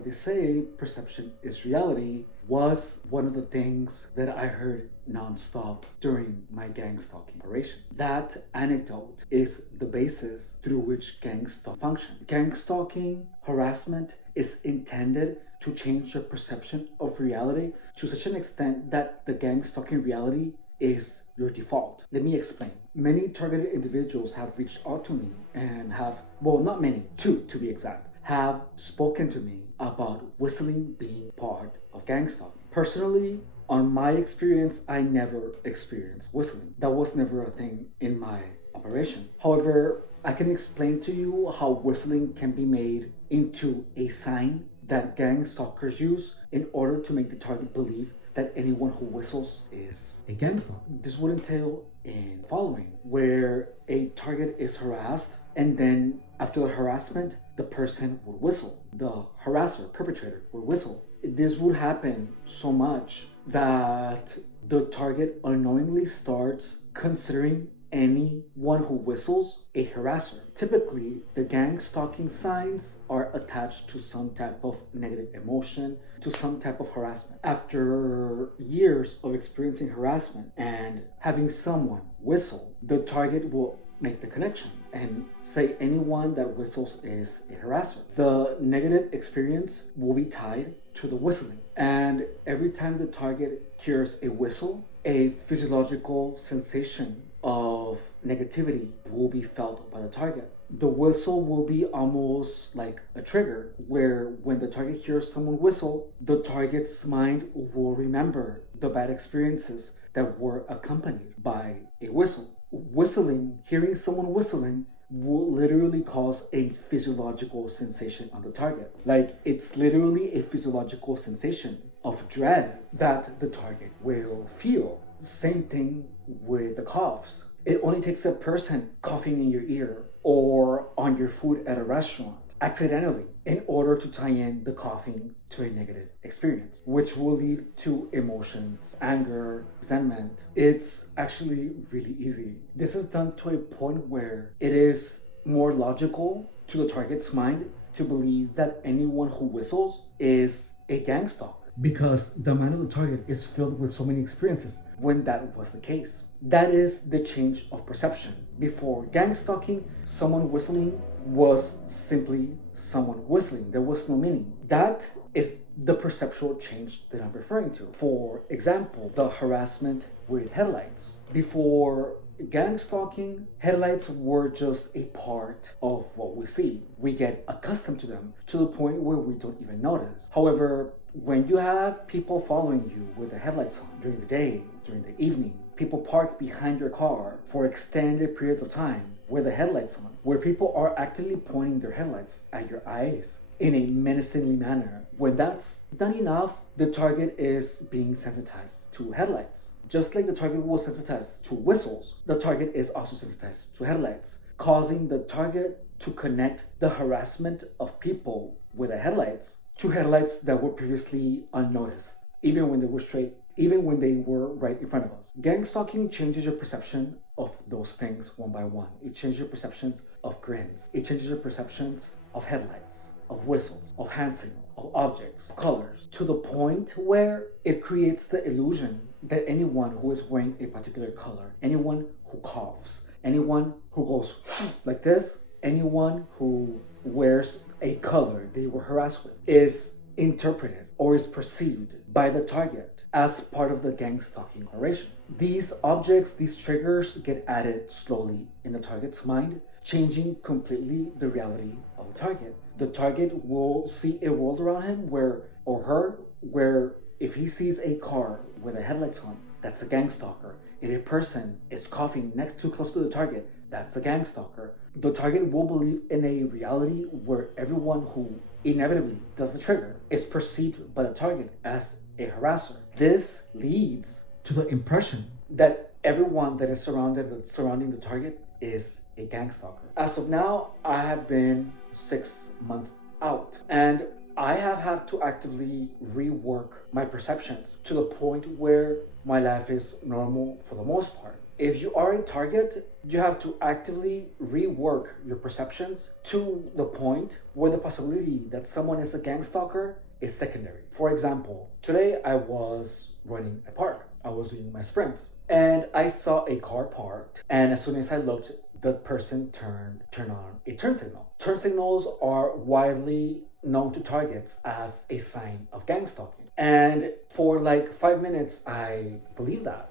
what they say, perception is reality, was one of the things that I heard nonstop during my gang stalking operation. That anecdote is the basis through which gang stalk function. Gang stalking harassment is intended to change your perception of reality to such an extent that the gang stalking reality is your default. Let me explain. Many targeted individuals have reached out to me and have, well, not many, two to be exact, have spoken to me about whistling being part of gang stalking. Personally, on my experience, I never experienced whistling. That was never a thing in my operation. However, I can explain to you how whistling can be made into a sign that gang stalkers use in order to make the target believe that anyone who whistles is a gang stalker. This would entail in following, where a target is harassed and then after the harassment, the person would whistle. The harasser, perpetrator, would whistle. This would happen so much that the target unknowingly starts considering anyone who whistles a harasser. Typically, the gang stalking signs are attached to some type of negative emotion, to some type of harassment. After years of experiencing harassment and having someone whistle, the target will make the connection and say anyone that whistles is a harasser. The negative experience will be tied to the whistling. And every time the target hears a whistle, a physiological sensation of negativity will be felt by the target. The whistle will be almost like a trigger, where when the target hears someone whistle, the target's mind will remember the bad experiences that were accompanied by a whistle. Whistling, hearing someone whistling, will literally cause a physiological sensation on the target. Like, it's literally a physiological sensation of dread that the target will feel. Same thing with the coughs. It only takes a person coughing in your ear or on your food at a restaurant accidentally in order to tie in the coughing to a negative experience, which will lead to emotions, anger, resentment. It's actually really easy. This is done to a point where it is more logical to the target's mind to believe that anyone who whistles is a gang stalker, because the mind of the target is filled with so many experiences when that was the case. That is the change of perception. Before gang stalking, someone whistling was simply someone whistling. There was no meaning. That is the perceptual change that I'm referring to. For example, the harassment with headlights. Before gang stalking, headlights were just a part of what we see. We get accustomed to them to the point where we don't even notice. However, when you have people following you with the headlights on during the day, during the evening, people park behind your car for extended periods of time with the headlights on, where people are actively pointing their headlights at your eyes in a menacingly manner. When that's done enough, the target is being sensitized to headlights. Just like the target was sensitized to whistles, the target is also sensitized to headlights, causing the target to connect the harassment of people with the headlights to headlights that were previously unnoticed, even when they were straight, even when they were right in front of us. Gang stalking changes your perception of those things one by one. It changes your perceptions of grins. It changes your perceptions of headlights, of whistles, of hand signal, of objects, of colors, to the point where it creates the illusion that anyone who is wearing a particular color, anyone who coughs, anyone who goes like this, anyone who wears a color they were harassed with, is interpreted or is perceived by the target as part of the gang stalking operation. These objects, these triggers get added slowly in the target's mind, changing completely the reality of the target. The target will see a world around him where, or her, where if he sees a car with the headlights on, that's a gang stalker. If a person is coughing next too close to the target, that's a gang stalker. The target will believe in a reality where everyone who inevitably does the trigger is perceived by the target as a harasser. This leads to the impression that everyone that is surrounding the target is a gang stalker. As of now, I have been 6 months out, and I have had to actively rework my perceptions to the point where my life is normal for the most part. if you are a target, you have to actively rework your perceptions to the point where the possibility that someone is a gang stalker is secondary. For example, today I was running a park. I was doing my sprints and I saw a car parked, and as soon as I looked, the person turned on a turn signal. Turn signals are widely known to targets as a sign of gang stalking. And for like 5 minutes, I believed that,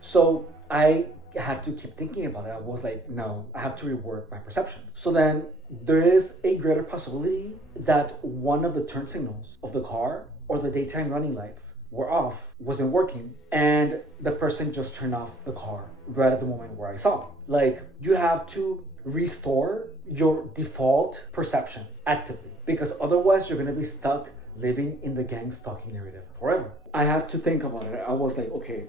So I had to keep thinking about it. I was like, no, I have to rework my perceptions. So then there is a greater possibility that one of the turn signals of the car or the daytime running lights were off, wasn't working, and the person just turned off the car right at the moment where I saw. Like, you have to restore your default perceptions actively, because otherwise you're going to be stuck living in the gang stalking narrative forever. I have to think about it. I was like, okay,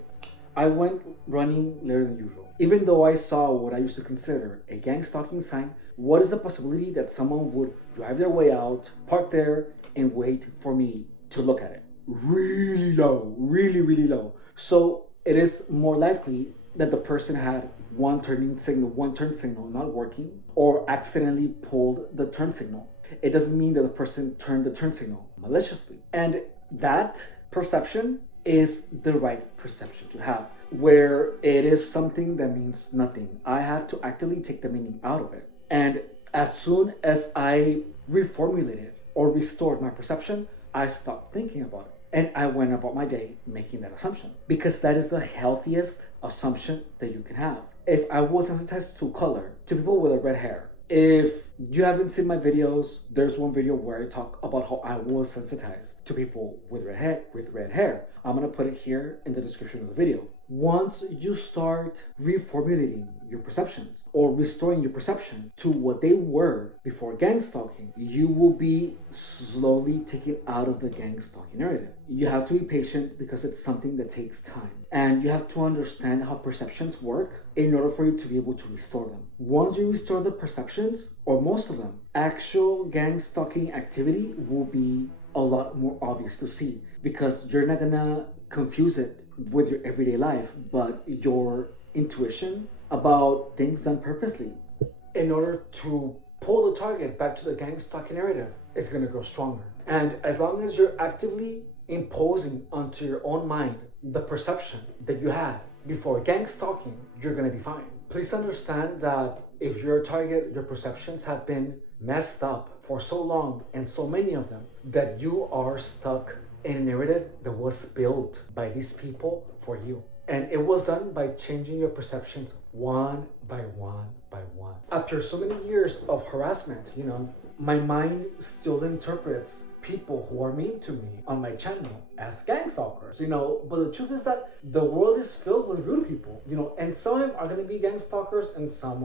I went running later than usual. Even though I saw what I used to consider a gang stalking sign, what is the possibility that someone would drive their way out, park there, and wait for me to look at it? Really low, really low. So it is more likely that the person had one turn signal not working, or accidentally pulled the turn signal. It doesn't mean that the person turned the turn signal maliciously. And that perception is the right perception to have, where it is something that means nothing. I have to actively take the meaning out of it. And as soon as I reformulated or restored my perception, I stopped thinking about it. And I went about my day making that assumption, because that is the healthiest assumption that you can have. If I was sensitized to color, to people with red hair, if you haven't seen my videos, there's one video where I talk about how I was sensitized to people with red hair. I'm gonna put it here in the description of the video. Once you start reformulating your perceptions or restoring your perception to what they were before gang stalking, you will be slowly taken out of the gang stalking narrative. You have to be patient because it's something that takes time. And you have to understand how perceptions work in order for you to be able to restore them. Once you restore the perceptions, or most of them, actual gang stalking activity will be a lot more obvious to see, because you're not gonna confuse it with your everyday life, but your intuition about things done purposely in order to pull the target back to the gang stalking narrative is going to grow stronger. And as long as you're actively imposing onto your own mind the perception that you had before gang stalking, you're going to be fine. Please understand that if you're a target, your perceptions have been messed up for so long, and so many of them, that you are stuck in a narrative that was built by these people for you. And it was done by changing your perceptions one by one by one. After so many years of harassment, my mind still interprets people who are mean to me on my channel as gang stalkers, but the truth is that the world is filled with rude people, and some of them are going to be gang stalkers and some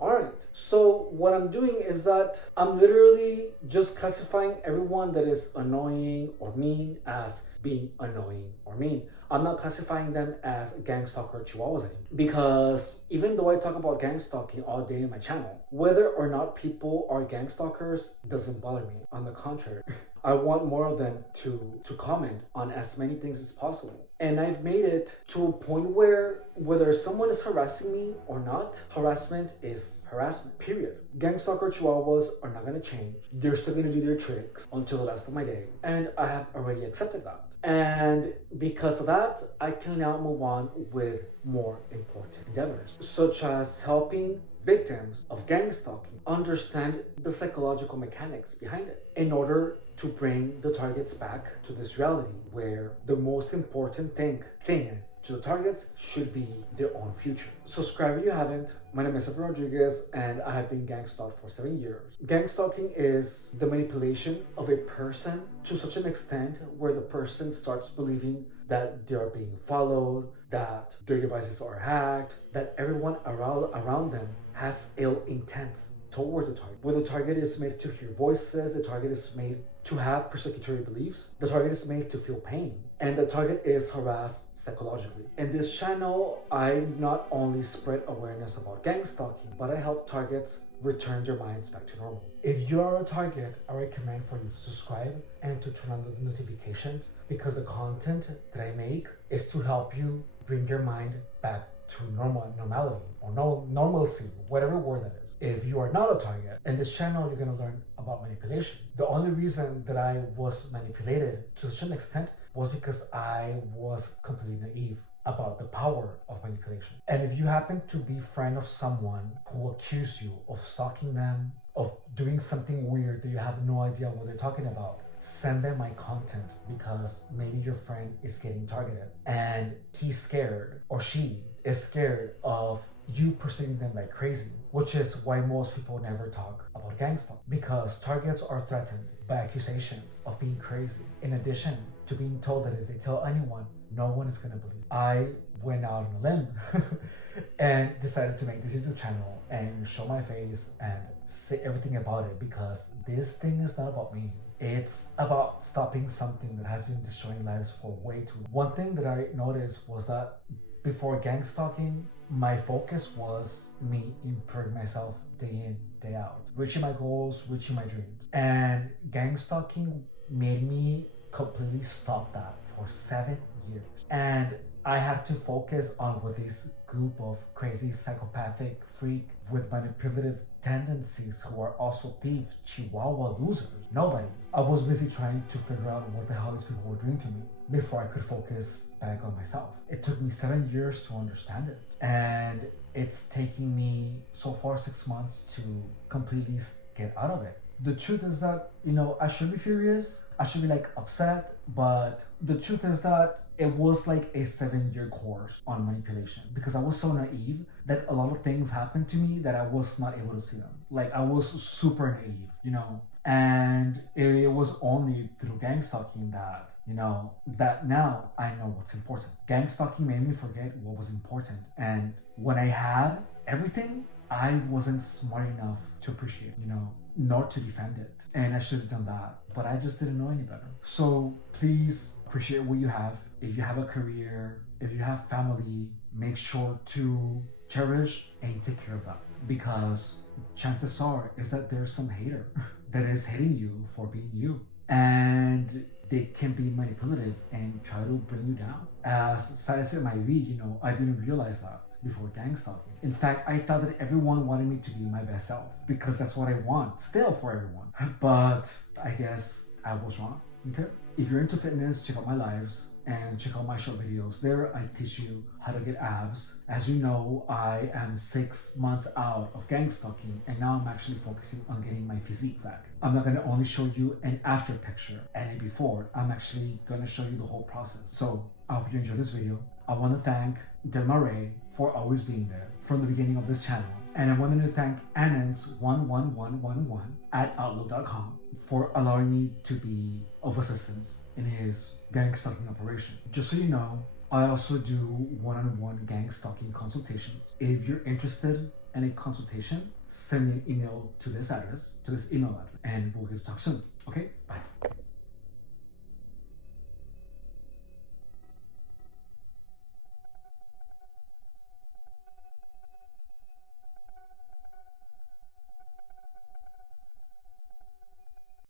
aren't. So what I'm doing is that I'm literally just classifying everyone that is annoying or mean as being annoying or mean. I'm not classifying them as gang stalker chihuahuas anymore, because even though I talk about gang stalking all day in my channel, whether or not people are gang stalkers doesn't bother me. On the contrary, I want more of them to comment on as many things as possible. And I've made it to a point where whether someone is harassing me or not, harassment is harassment, period. Gang stalker chihuahuas are not going to change. They're still going to do their tricks until the last of my day. And I have already accepted that. And because of that, I can now move on with more important endeavors, such as helping victims of gang stalking understand the psychological mechanics behind it in order to bring the targets back to this reality where the most important thing to the targets should be their own future. Subscribe if you haven't. My name is Evan Rodriguez, and I have been gang stalked for 7 years. Gang stalking is the manipulation of a person to such an extent where the person starts believing that they are being followed, that their devices are hacked, that everyone around them has ill intents towards the target. Where the target is made to hear voices, the target is made to have persecutory beliefs, the target is made to feel pain, and the target is harassed psychologically. In this channel, I not only spread awareness about gang stalking, but I help targets return their minds back to normal. If you are a target, I recommend for you to subscribe and to turn on the notifications, because the content that I make is to help you bring your mind back to normality or normalcy, whatever word that is. If you are not a target, in this channel you're going to learn about manipulation. The only reason that I was manipulated to such an extent was because I was completely naive about the power of manipulation. And if you happen to be friend of someone who accused you of stalking them, of doing something weird that you have no idea what they're talking about, send them my content, because maybe your friend is getting targeted and he's scared or she is scared of you pursuing them like crazy, which is why most people never talk about gangstalking, because targets are threatened by accusations of being crazy, in addition to being told that if they tell anyone, no one is going to believe. I went out on a limb and decided to make this YouTube channel and show my face and say everything about it, because this thing is not about me. It's about stopping something that has been destroying lives for way too long. One thing that I noticed was that before gang stalking, my focus was me improving myself day in, day out, reaching my goals, reaching my dreams. And gang stalking made me completely stop that for 7 years. And I had to focus on what this group of crazy psychopathic freak with manipulative tendencies who are also thieves, chihuahua losers, nobody. I was busy trying to figure out what the hell these people were doing to me before I could focus back on myself. It took me 7 years to understand it. And it's taking me so far 6 months to completely get out of it. The truth is that, I should be furious. I should be upset. But the truth is that it was like a 7-year course on manipulation, because I was so naive that a lot of things happened to me that I was not able to see them. I was super naive, and it was only through gang stalking that, that now I know what's important. Gang stalking made me forget what was important. And when I had everything, I wasn't smart enough to appreciate, nor to defend it. And I should have done that, but I just didn't know any better. So please appreciate what you have. If you have a career, if you have family, make sure to cherish and take care of that, because chances are is that there's some hater that is hating you for being you, and they can be manipulative and try to bring you down. As sad as it might be, I didn't realize that before gang stalking. In fact, I thought that everyone wanted me to be my best self, because that's what I want still for everyone. But I guess I was wrong. Okay? If you're into fitness, check out my lives and check out my short videos. There I teach you how to get abs. As you know, I am 6 months out of gang stalking, and now I'm actually focusing on getting my physique back. I'm not gonna only show you an after picture and a before. I'm actually gonna show you the whole process. So I hope you enjoyed this video. I want to thank Delma Ray for always being there from the beginning of this channel. And I wanted to thank Anans11111 at outlook.com for allowing me to be of assistance in his gang stalking operation. Just so you know, I also do one-on-one gang stalking consultations. If you're interested in a consultation, send me an email to this email address, and we'll get to talk soon. Okay, bye.